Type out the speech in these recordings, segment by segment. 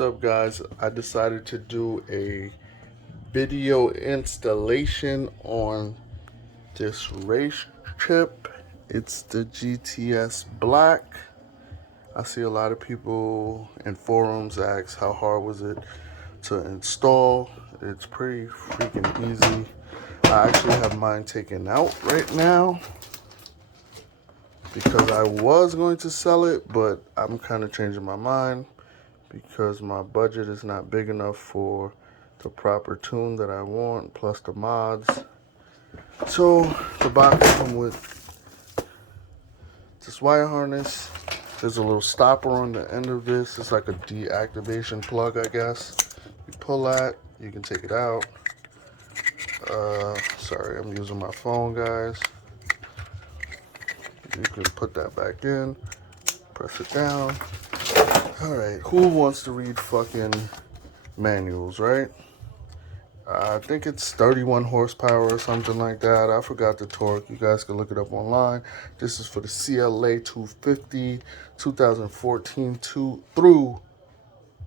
What's up, guys? I decided to do a video installation on this race chip. It's the GTS Black. I see a lot of people in forums ask how hard was it to install. It's pretty freaking easy. I actually have mine taken out right now because I was going to sell it, but I'm kind of changing my mind because my budget is not big enough for the proper tune that I want, plus the mods. So the box comes with this wire harness. There's a little stopper on the end of this. It's like a deactivation plug, I guess. You pull that, you can take it out. Sorry, I'm using my phone, guys. You can put that back in, press it down. All right, who wants to read fucking manuals, right? I think it's 31 horsepower or something like that. I forgot the torque. You guys can look it up online. This is for the CLA250 2014 through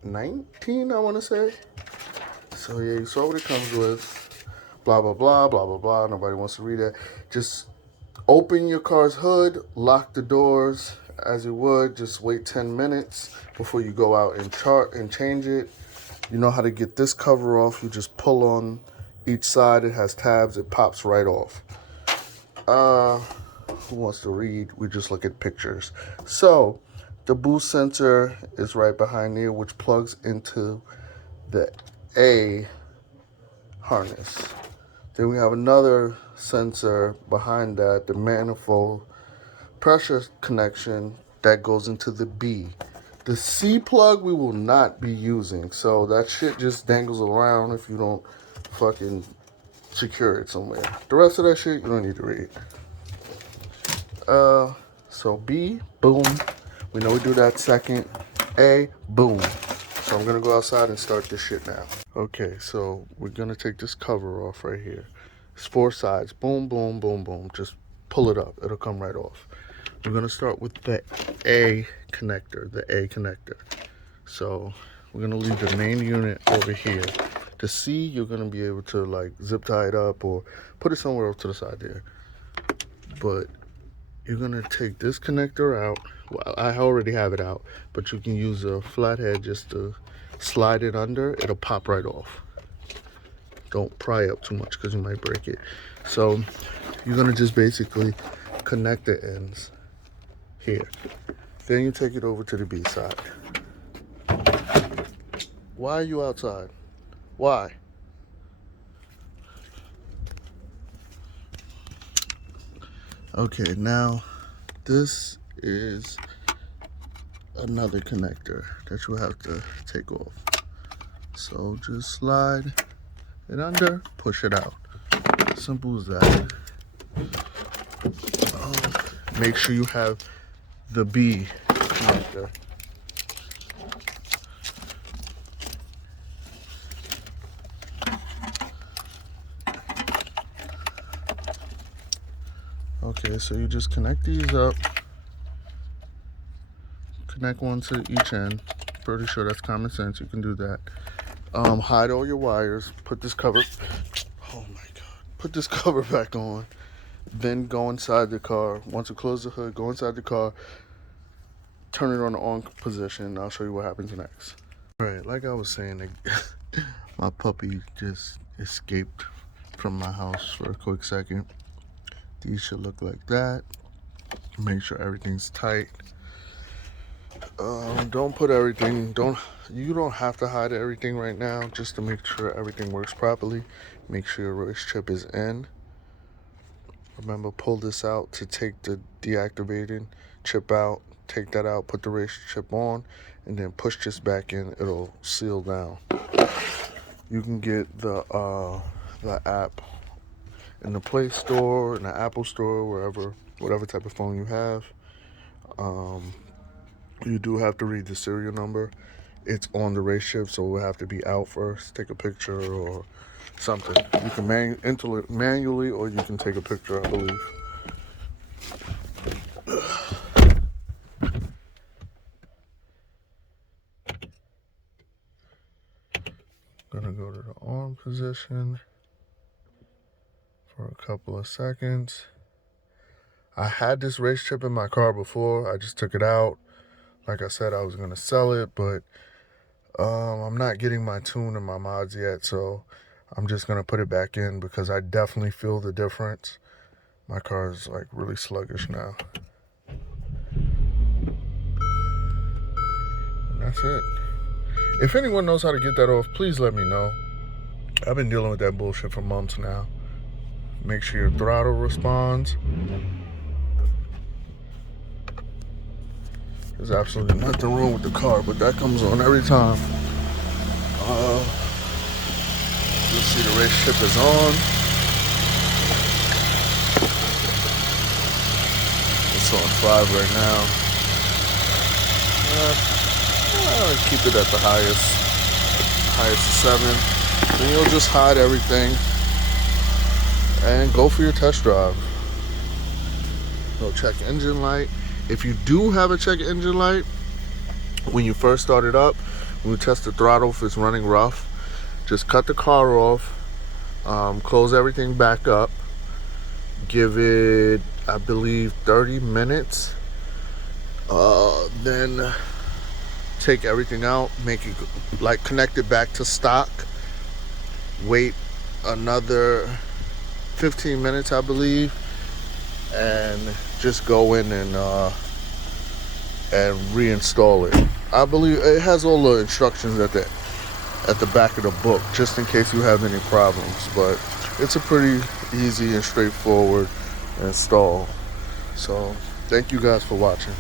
19, I want to say. So yeah, you saw what it comes with. Blah, blah, blah, blah, blah, blah. Nobody wants to read that. Just open your car's hood, lock the doors as you would. Just wait 10 minutes before you go out and change it. You know how to get this cover off. You just pull on each side. It has tabs. It pops right off. Who wants to read? We just look at pictures. So the boost sensor is right behind here, which plugs into the A harness. Then we have another sensor behind that, the manifold pressure connection that goes into the B. The C plug we will not be using, so that shit just dangles around if you don't fucking secure it somewhere. The rest of that shit you don't need to read. So B, boom. We know we do that second. A, boom. So I'm gonna go outside and start this shit now. Okay, so we're gonna take this cover off right here. It's 4 sides. Boom, boom, boom, boom. Just pull it up. It'll come right off. We're gonna start with the A connector. So we're gonna leave the main unit over here. The C, you're gonna be able to like zip tie it up or put it somewhere else to the side there. But you're gonna take this connector out. Well, I already have it out, but you can use a flathead just to slide it under. It'll pop right off. Don't pry up too much because you might break it. So you're gonna just basically connect the ends here. Then you take it over to the B side. Why are you outside? Why? Okay, now this is another connector that you have to take off. So just slide it under, push it out. Simple as that. Make sure you have the B connector. Okay, so you just connect these up. Connect one to each end. Pretty sure that's common sense. You can do that. Hide all your wires. Put this cover. Oh my God. Put this cover back on. Then go inside the car. Once you close the hood, go inside the car. Turn it on the on position. I'll show you what happens next. All right, like I was saying, my puppy just escaped from my house for a quick second. These should look like that. Make sure everything's tight. Don't put everything, you don't have to hide everything right now, just to make sure everything works properly. Make sure your race chip is in. Remember, pull this out to take the deactivating chip out. Take that out, put the race chip on, and then push this back in. It'll seal down. You can get the app in the Play Store, in the Apple Store, wherever, whatever type of phone you have. You do have to read the serial number. It's on the race chip, so it will have to be out first. Take a picture or something. You can enter it manually, or you can take a picture, I believe. Gonna go to the arm position for a couple of seconds. I had this RaceChip in my car before. I just took it out. Like I said, I was gonna sell it, but I'm not getting my tune and my mods yet, so I'm just gonna put it back in because I definitely feel the difference. My car is like really sluggish now. And that's it. If anyone knows how to get that off, please let me know. I've been dealing with that bullshit for months now. Make sure your throttle responds. There's absolutely nothing wrong with the car, but that comes on every time. You'll see the RaceChip is on. It's on 5 right now. Keep it at the highest of 7. Then you'll just hide everything and go for your test drive. Go check engine light. If you do have a check engine light, when you first start it up, when you test the throttle, if it's running rough, just cut the car off, close everything back up, give it, I believe, 30 minutes, then take everything out, make it, like, connect it back to stock, wait another 15 minutes, I believe, and just go in and reinstall it. I believe it has all the instructions at the back of the book, just in case you have any problems, but it's a pretty easy and straightforward install. So thank you guys for watching.